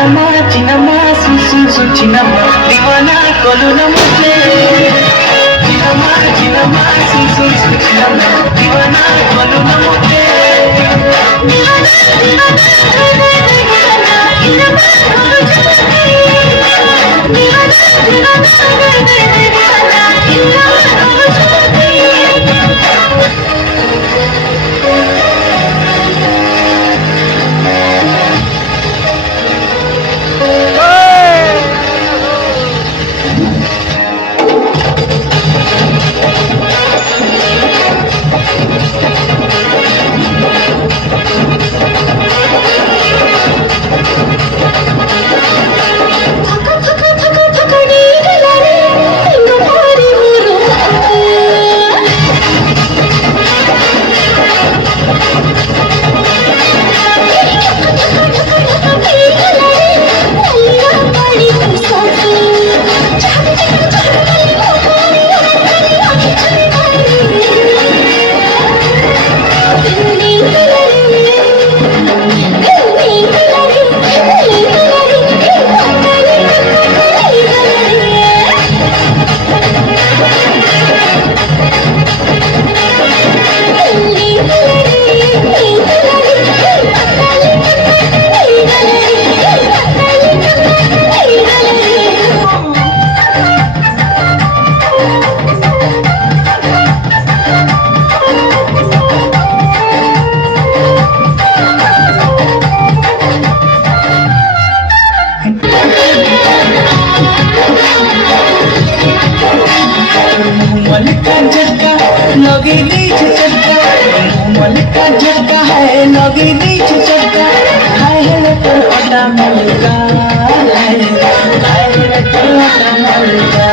చిన్నమ్మా చిన్నమ్మా దివానా కొలున ముద్దే చిన్నమ్మా చిన్నమ్మా చిన్నమ్మా దివానా కొలున ముద్దే దివానా लगी नीचे चटका मन का झटका है लगी नीचे चटका हाय है तो अटा मलका हाय है तो अटा मलका।